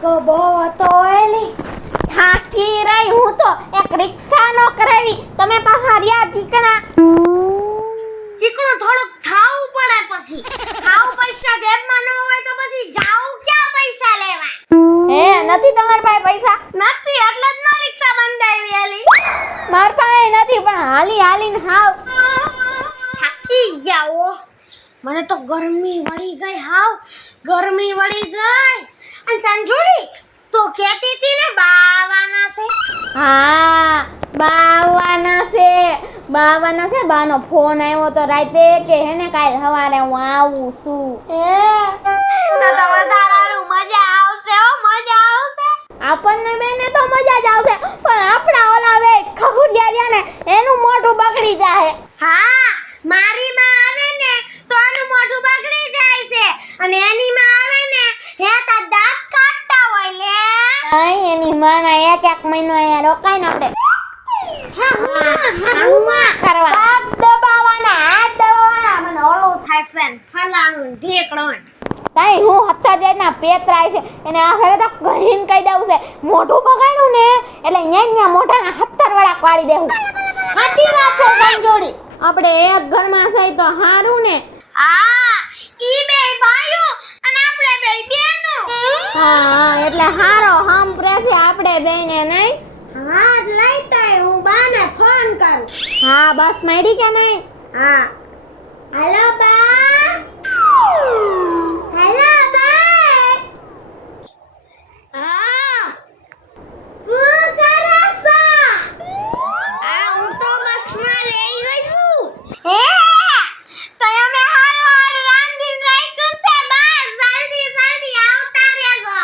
તડકો બહુ હતો એલી થાકી રહી હું તો એક રિક્ષા નો કરાવી તમે પાછા રહ્યા ચીકણા થોડુંક થાવું પડે પછી થાવ પૈસા જેબમાં ન હોય તો પછી જાઉં ક્યાં પૈસા લેવા હે નથી તમાર પાસે પૈસા નથી એટલે જ નો રિક્ષા બંધાવી એલી માર પાસે નથી પણ હાલી હાલીને હાવ થાકી જાઓ મને તો ગરમી વળી ગઈ હાવ ગરમી વળી ગઈ અને સંજોડી તો કહેતી હતી ને બાવાના છે હા બાવાના છે બાનો ફોન આવ્યો તો રાતે કે હેને કાલ સવારે હું આવું છું તો વધારાનું મજા આવશે આપણને બેને તો મજા જ આવશે પણ આપણા ઓલા વે ખખુડિયા રહ્યા ને એનું મોઢું બગડી જાય હા મારી માં આવે ને તો એનું મોઢું બગડી જાય છે અને એની માં આવે ને હે તા દાંત કાઢતા હોય લે નહીં એની માં ના એક મહિનો અહીંયા રોકાય ને આપણે હાથ દબાવવાના મને ઓલું થાય ફ્રેન્ડ ફલાણું ઢેકણો તાઈ હું હત્તા જેના પેતરાય છે એને આ હવે તો કહીને કહી દઉં છે મોઢું બગાડ્યું ને એટલે ન્યા મોઢાના 70 વડા કાઢી દેવું સાચી વાત છે સંજોડી આપણે એક ઘરમાં સહી તો હારું ને આ ઈ બે ભાઈઓ અને આપણે બે બેનો હા એટલે હારો હમ પ્રેસે આપણે બેને નહીં હા લઈ તો હું બાને ફોન કરું હા બસ મારી કે નહીં હા હેલો બા હેલો બા હા શું કરો છો આ હું તો બસમાં લઈ ગઈ છું હે તો અમે હાર રાંધીને રાખ્યું છે બસ જલ્દી આવતા રહેજો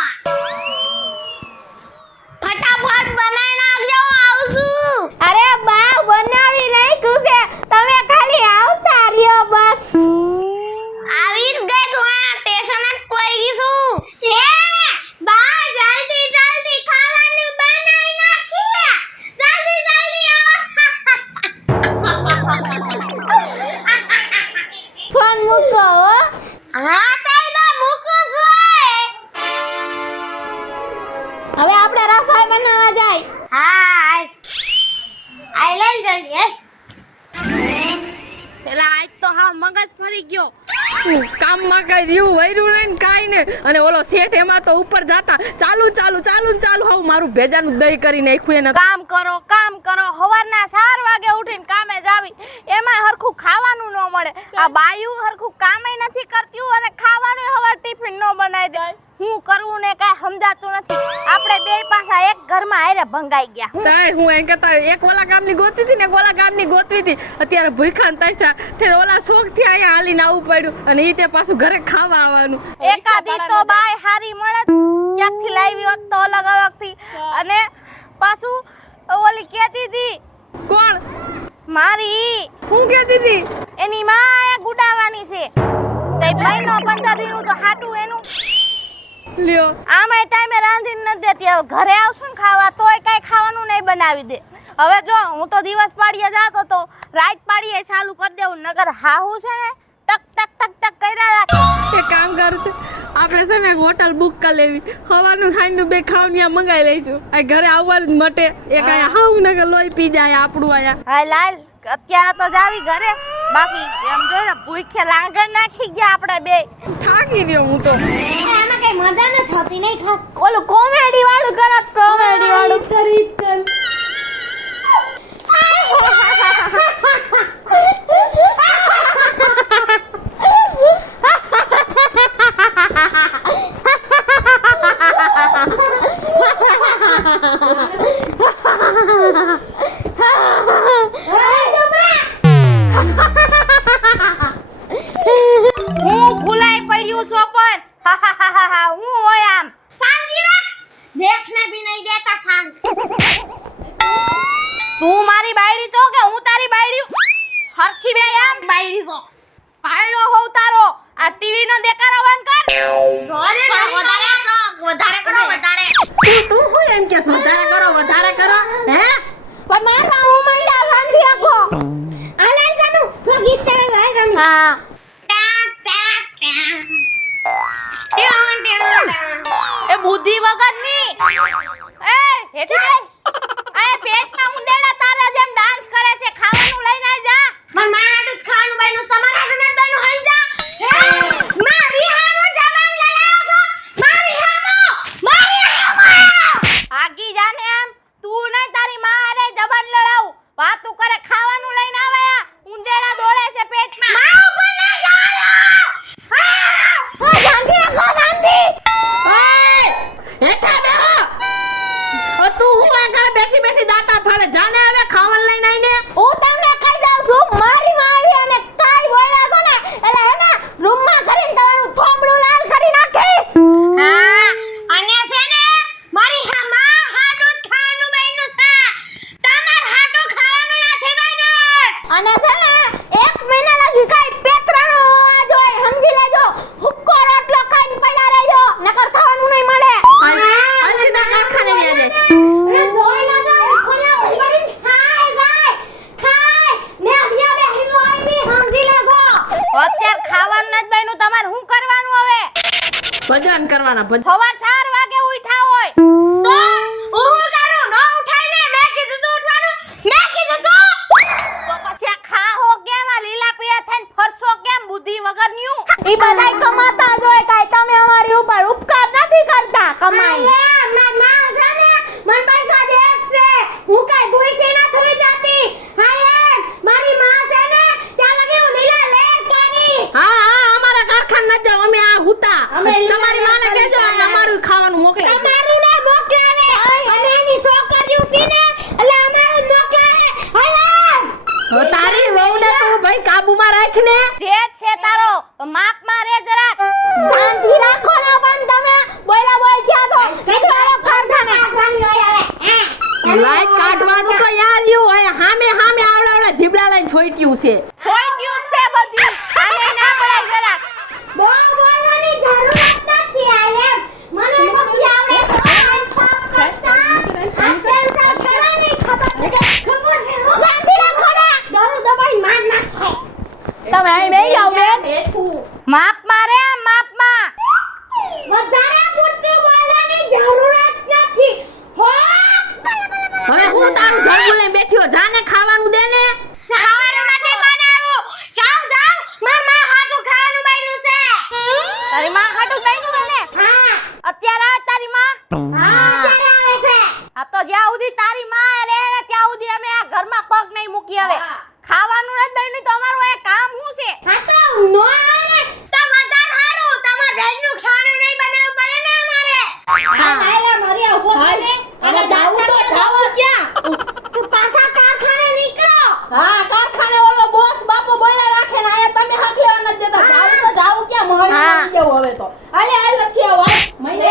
ફટાફટ બનાવી નાખજો આવું છું અરે બા બનાવી નાખ્યું છે તમે ખાલી આવતા રહ્યો બસ આવી જ ગઈ તો આ સ્ટેશન જ પહોંચી છું એ બા જલ્દી ખાવાનું બનાવી નાખીએ જલ્દી ફોન મૂકો હા તાઈ બા મૂકું છું હવે આપણે રસોઈ બનાવવા જાય હા આઈ લઈ જલ્દી પેલા આજ તો હા મગજ ફરી ગયો કામમાં કઈ રહ્યું વૈરું લઈને કાઈ ને અને ઓલો શેઠ એમાં તો ઉપર જાતા ચાલુ હાવ મારું ભેજાનું દહીં કરી નાખ્યું એને કામ કરો હવારના 4 વાગે ઉઠીને કામે જાવી એમાં હરખું ખાવાનું ન મળે આ બાયું હરખું કામે નથી કરતી અને ખાવાનું હવાર ટિફિન ન બનાવી દે હું કરવું ને કાઈ સમજાતું નથી આપણે બે પાછા એક ઘરમાં આરે ભંગાઈ ગયા તાય હું એમ કહેતા એક ઓલા ગામની ગોતવી હતી ને ઓલા ગામની ગોતવી હતી અત્યારે ભૂખા ને તરસ્યા ઠેર ઓલા શોખ થી આયા હાલીને આવવું પડ્યું અને ઈ તે પાછું ઘરે ખાવા આવવાનું એકાદી તો બાય હારી મળે ક્યાંકથી લાવી હોત તો અલગ થી અને પાછું ઓલી કહેતી હતી કોણ મારી હું કહેતી હતી એની માં આયા ગુડાવાની છે તે મહિનો 15 દિનનું તો હાટું એનું લ્યો આમે ટાઈમે રાંધીને ન દેતી હવે ઘરે આવશું ને ખાવા તોય કાઈ ખાવાનું નહીં બનાવી દે હવે જો હું તો દિવસ પાડીએ જાતો તો રાત પાડીએ ચાલુ કરી દેવું નગર હાહુ છે ને ટક કર્યા રાખે એક કામ કરું છે આપણે છે ને હોટલ બુક કરી લેવી હવાનું ખાઈને બે ખાવનિયા મંગાવી લઈશું આ ઘરે આવવાનું મટે એક આયા હાવ નગર લોહી પી જાય આપણું આયા હા લાલ અત્યારે તો જાવી ઘરે બાકી એમ જોઈને ભૂખે લાંગણ નાખી ગયા આપણે બે થાકી ગયો હું તો આમાં કઈ મજા ન થતી નહીં ખાસ ઓલું કોમેડી વાળું કરત કોમેડી વાળું ખરીદ કર હું ભૂલાઈ પડ્યું છો પણ હું હોય આમ શાંતિ રાખ દેખને ભી નહીં દેતા શાંત અને છે ને 1 મહિના લગી કાઈ પેતરાનો આ જોય સમજી લેજો હુક્કો રોટલો ખાઈને પડ્યા રહેજો નકર ખાવાનું નહીં મળે હાલ સીધા કારખાને વ્યા જાય એ જોઈ ના જાય ખોલા ભરી ભરી ખાય જાય ખાય ને અભિયા બેહીન લોઈ બી સમજી લેજો અત્યારે ખાવાનું જ બન્યું તમારે શું કરવાનું હવે ભજન કરવાના ભજન સવાર 4 વાગે ઉઠ્યા હોય તો હું કરું ન ઉઠાય ને મેં કીધું તું ઉઠવાનું મેં કીધું તું તો પછી આ ખાહો કેમ આ લીલા પીળા થઈને ફરશો કેમ બુદ્ધિ વગરન્યું ઈ બધાય કમાતા જ હોય કાઈ તમે અમારી ઉપર ઉપકાર નથી કરતા કમાઈ માર માં છે ને મન પૈસા દેખશે હું કાઈ ભૂખી ન થઈ જાતી હાય મારી માં છે ને ત્યાં લગી હું લીલા લેક કરીશ હા અમારા કારખાને ન જાવ અમે આ હુતા તમારી માને કહેજો આ અમારું ખાવાનું મોકલે તમારું ના મોકલાવે અમે એની છોકરીઓ છે ને એટલે અમારું મોકલાવે હાય તો તારી વહુને તું ભાઈ કાબુમાં રાખ ને જે છે તારો માપ મારે જરા શાંતિ રાખો ને પણ તમે બોલા બોલ થયા છો નીકળો કારખાને રાખવાની હોય હવે લાઈટ કાઢવાનું તો યાર લ્યું આ હામે આવડા જીબડા લઈને છોટ્યું છે છોડ્યું છે બધી આને ના પડાય જરા બહુ બોલવાની જરૂર જ નથી આ એમ મને પછી આવડે છે સાફ કરતા આપેલ સાફ કરવાની ખબર છે હું શાંતિ રાખો ને દરું દબાઈ માર નાખે તમે અહીં બેહી જાવ બેન માપ મારે માપમાં વધારે પૂરતું બોલવાની જરૂર જ નથી હો હવે હું તારું જંગલ લઈને બેઠ્યો જાને ખાવાનું દે ને ખાવાનું નથી બનાવું જાવ મામા હાટુ ખાવાનું બન્યું છે તારી માં હાટું બન્યું ને હા અત્યારે આવે તારી માં હા અત્યારે આવે છે આ તો જ્યાં સુધી તારી માં રહે ને ત્યાં સુધી અમે આ ઘરમાં પગ નહીં મૂકી હવે ખાવાનું જ બન્યું તો અમારું એ કામ શું છે હા તો નો આવે તો મદદ હારું તમાર ભેજનું ખાવાનું નહીં બનાવવું પડે ને અમારે હા લાયલા મારી ઉભો થઈને અને જાવું તો જાવું ક્યાં તું પાછા કારખાને નીકળો હા કારખાને ઓલો બોસ બાપો બોલ્યા રાખે ને આયા તમે હાથ લેવા નથી દેતા જાવું તો જાવું ક્યાં મહણી આવી જવું હવે તો હાલ નથી આવો મહિને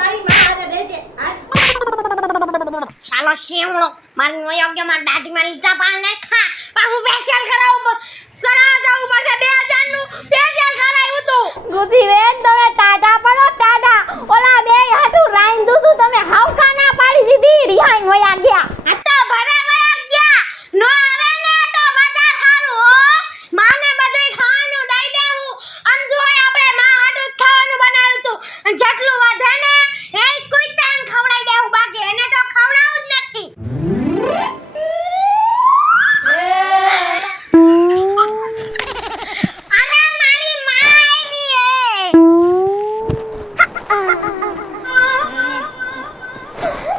તારી માં આજે દઈ દે ચાલો શેમળો મારી યોગ્ય માં દાઢી માં લીટા પાલ ને ખા પાછું ફેશિયલ કરાવવું જવું પડશે 2000 નું ફેશિયલ કરાવ્યું તું ગુજી બેન તમે ટાટા પડો ટાટા ઓલા બે હાટુ રાઈન દુતું તમે હાવકા ના પાડી દીધી રિહાઈન વયા ગયા આ તો ભરે વયા ગયા નો આવે ને તો વધાર હારું હો માને બધું ખાવાનું દઈ દેવું આમ જોય આપણે માં હાટુ ખાવાનું બનાવ્યું તું અને જેટલું વધે ને એ કોઈ તાન ખવડાઈ દેવું બાકી એને તો ખવડાવું જ નથી અને મારી માં આઈની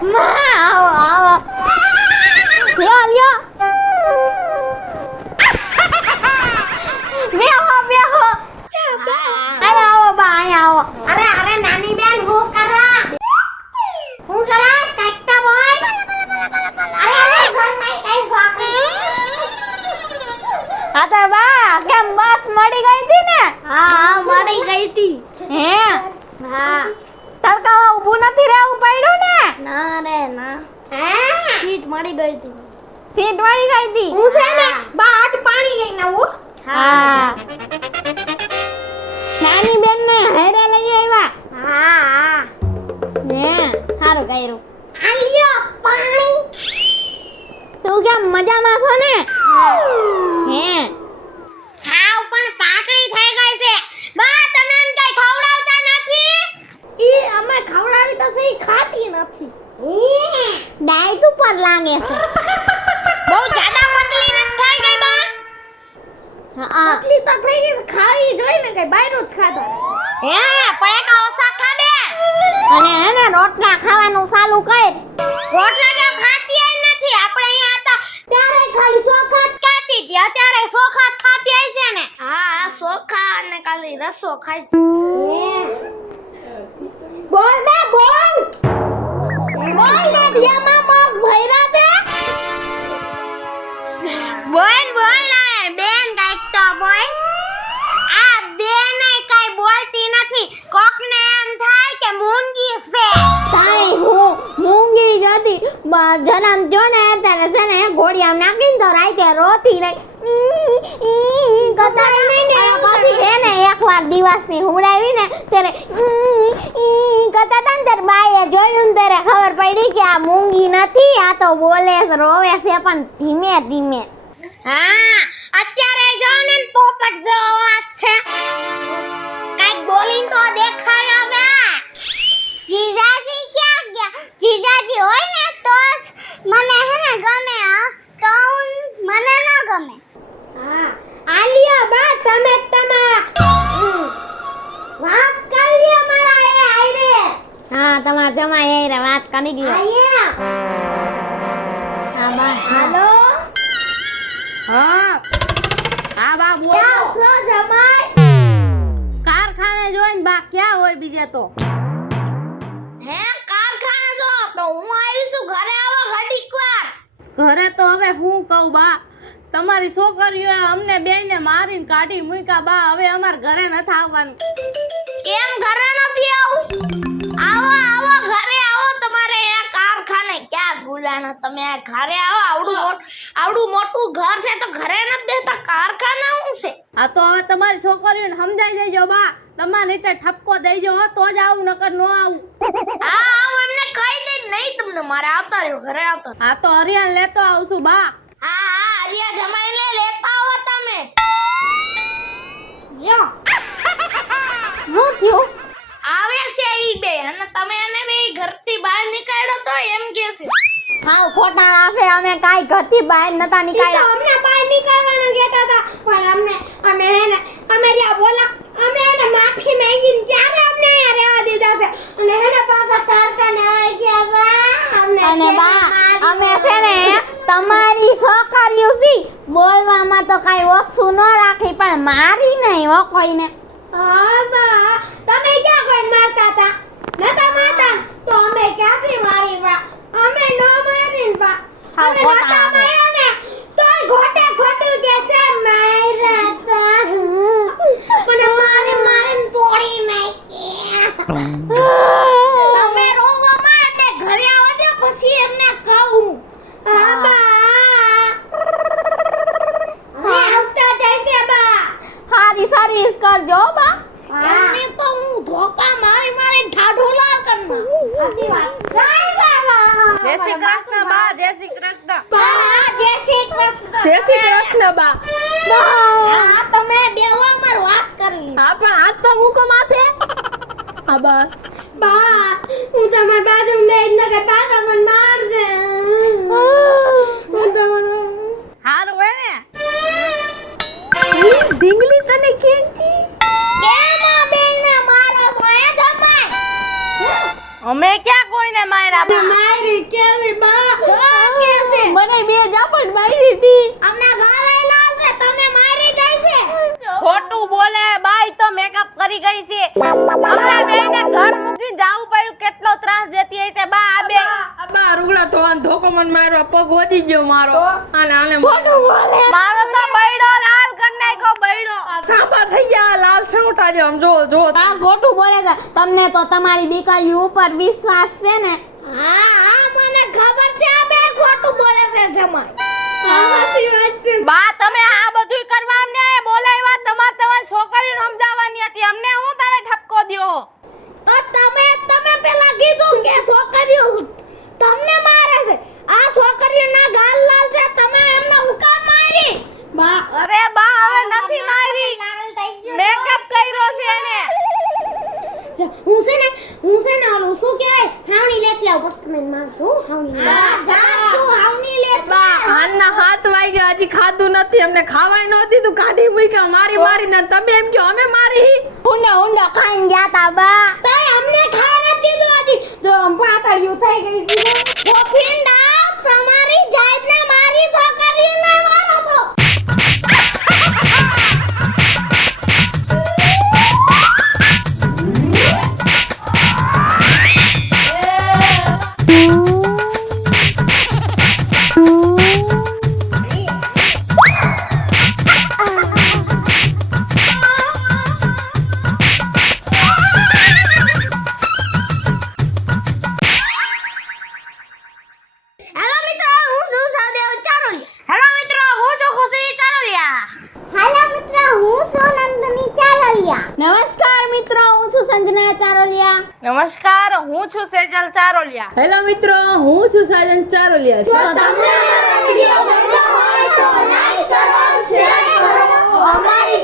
માં આવો લ્યો બેહો આવો બા આવો અરે નાની બેન હું કરા કાઈતા બોય અરે ઘરમાં કઈ સાકી હા તો બા કેમ બસ મળી ગઈ હતી ને હા મળી ગઈ હતી હે હા તડકામાં ઊભું નથી રહેવું પડ્યું ને ના રે ના હે સીટ મળી ગઈ હતી સીટ મળી ગઈ હતી હું છે ને બાટ પાણી લઈને આવું હા નાની બેન ને હેરે લઈ આવ્યા હા હે સારું કર્યું આ લ્યો પાણી તું કેમ મજામાં છો ને હે હાવ પણ પાકડી થઈ ગઈ છે બા તમે એમ કઈ ખવડાવતા નથી ઈ અમે ખવડાવી તો સહી ખાતી નથી ડાયટ ઉપર લાગે છે બહુ જ્યાદા પતલી ન થઈ ગઈ બા હા પતલી તો થઈ ગઈ ખાવી જોઈ ને કઈ બાયનું જ ખાતા હે પણ એક ઓસા ખાબે અને એને રોટલા ખાવાનું ચાલુ કર રોટલા કેમ ખાતી જ નથી આપણે અહીંયા હતા ત્યારે ખાલી સોખાત ખાતી હતી અત્યારે સોખાત ખાતી હશે ને હા સોખા અને કાલી રસો ખાય છે બોલ બે બોલ બોલ લેડિયામાં મગ ભૈરા છે બોલ ના બેન કાઈક તો બોલ આ બેન કઈ બોલતી નથી કોકને એમ થાય કે મૂંગી છે તાઈ હું મૂંગી જતી જન્મ જો ને ત્યારે છે ને ઘોડિયામાં નાખીને તો રાતે રોતી રહી કરતા પછી છે ને એકવાર દિવસની હુવડાવી ને ત્યારે કરતા હતા ને ત્યારે બાઈએ જોયું ને ત્યારે ખબર પડી કે આ મૂંગી નથી, આ તો બોલે છે, રોવે છે પણ ધીમે ધીમે. હા અત્યારે જો ને પોપટ જો વાત છે, કઈક બોલીને તો દેખાય હવે. જીજાજી ક્યાં ગયા? જીજાજી હોય ને તો જ મને હે ને ગમે, તો મને ન ગમે. હા આલિયા બા તમે વાત કરી લ્યો મારા એ આઈરે. હા તમાર જમાઈ આઈરે વાત કરી લ્યો. આયા હા બા. હાલો હા હા બા બોલો. ક્યાં છો જમાઈ? કારખાને જોઈને બા ક્યાં હોય બીજે તો? હે કારખાને જો તો હું આવીશું ઘરે આવો ઘડીક વાર. ઘરે તો હવે હું કહું બા, તમારી છોકરીઓએ અમને બેયને મારીને કાઢી મૂક્યા બા, હવે અમાર ઘરે નથી આવવાનું. કેમ ઘરે નથી આવું? આવો ઘરે આવો, તમારે આ કારખાને ક્યાં ભૂલાણા તમે? આ ઘરે આવો, આવડું મોટું ઘર છે તો ઘરે નથી દેતા, કારખાના શું છે? આ તો હવે તમારી છોકરીઓને સમજાઈ દેજો બા, તમારે રીતે ઠપકો દેજો હો તો જ આવું, નકર નો આવું. હા એમને કહી દે નહીં તમને, મારે આવતા રહ્યો ઘરે આવતા. આ તો હરિયાણ લેતો આવશું બા. હા હરિયા જમાઈને લેતા આવો તમે. યો હું થયું? આવે છે ઈ બે અને તમે એને બે ઘરથી બહાર નીકાળ્યો તો એમ કે છે. હા ખોટા છે, અમે કાઈ ઘરથી બહાર નતા નીકાળ્યા. અમને બહાર નીકાળવાનું કહેતા હતા પણ અમે રહ્યા બોલા, અમે એને માફી માંગીને ત્યારે અમને અહીંયા રહેવા દીધા છે અને એને પાછા કારખાને આવી ગયા. અને બા અમે છે ને તમારી છોકરીઓ છી બોલવામાં તો કાઈ ઓછું ન રાખી પણ મારી નહીં હો કોઈને. હા બા તમે ક્યાં કોઈ મારતા હતા? નતા મારતા તો અમે ક્યાંથી મારી બા? અમે નો મારી બા. અમે નતા માર્યા ને તોય ખોટું કે છે માર્યા હતા. મને મારીને તોડી નાખી. તમે રોવા માટે ઘરે આવજો પછી એમને કહું. હા બા અમે આવતા જઈશે બા. હારી સર્વિસ કરજો બા. એમને તો હું ધોકા મારી ઠાઢો લાલ કરના. સાચી વાત. જય શ્રી કૃષ્ણ બા, જય શ્રી કૃષ્ણ. બા જય શ્રી કૃષ્ણ. જય શ્રી કૃષ્ણ બા. હા તમે બેવા માર વાત કરી. હા પણ હાથ તો મૂકો માથે. હા બા. બા હું તમાર બાજુ મેં ન કરતા તમને મારજે. હું તમારો હારું હે ને? ઢીંગલી તને કેમ છે? કેમ આ બેને મારો છો એ જમાઈ? અમે ક્યાં કોઈને માર્યા બા? મારી કેવી બા? કેસે મને બે જાપટ મારી હતી. અમને ઘરે ના છે તમે મારી ગઈ છે. ખોટું બોલે, બાઈ તો મેકઅપ કરી ગઈ છે. અમને બેને ઘર મૂકીને જાવું પડ્યું, કેટલો ત્રાસ દેતી હશે બા. આ બે બા રૂગડા ધોવાન ધોકો મને મારવા પગ વધી ગયો મારો. આને ખોટું બોલે. મારો તો બૈડો લાલ કર નાખ્યો, બૈડો છાપા થઈ ગયા લાલ છોટા જેમ. જો આ ખોટું બોલે છે. તમને તો તમારી દીકરી ઉપર વિશ્વાસ છે ને? હા મને ખબર છે આ બે ખોટું બોલે છે જમાઈ. સાચી વાત છે બા. તમે આ બધું કરવા અમને બોલાવ્યા, તમારી છોકરીને સમજાવવાની હતી, અમને હું તમે ઠપકો દ્યો? તો તમે પેલા કીધું કે છોકરીઓ તમને મારે છે. આ છોકરીઓના ગાલ લાલ છે, તમે એમને હુકામ મારી? બા અરે બા હવે નથી મારી, મેકઅપ કર્યો છે એને. હું છે ને ઓલું શું કહેવાય હાવણી લેતી આવ બસ તમે મારજો હાવણી. હા જા તું હાવણી લે. બા હાનના 7 વાગ્યા હજી ખાધું નથી, અમને ખાવાય ન દીધું, કાઢી મૂક્યા મારીને. તમે એમ કહો અમે મારી? ઊંડા ખાઈને ગયા તા બા. તઈ અમને ખાવા નથી દીધું હજી તો પાતળિયું થઈ ગઈ છે. ફોફિંડા તમારી જાતને મારી છોકરીને મારો છો. સંજના ચારોલિયા. નમસ્કાર, હું છું સેજલ ચારોલિયા. હેલો મિત્રો, હું છું સાજન ચારોલિયા. જો તમને અમારો વિડિયો ગમ્યો હોય તો લાઈક કરો, શેર કરો, અમારી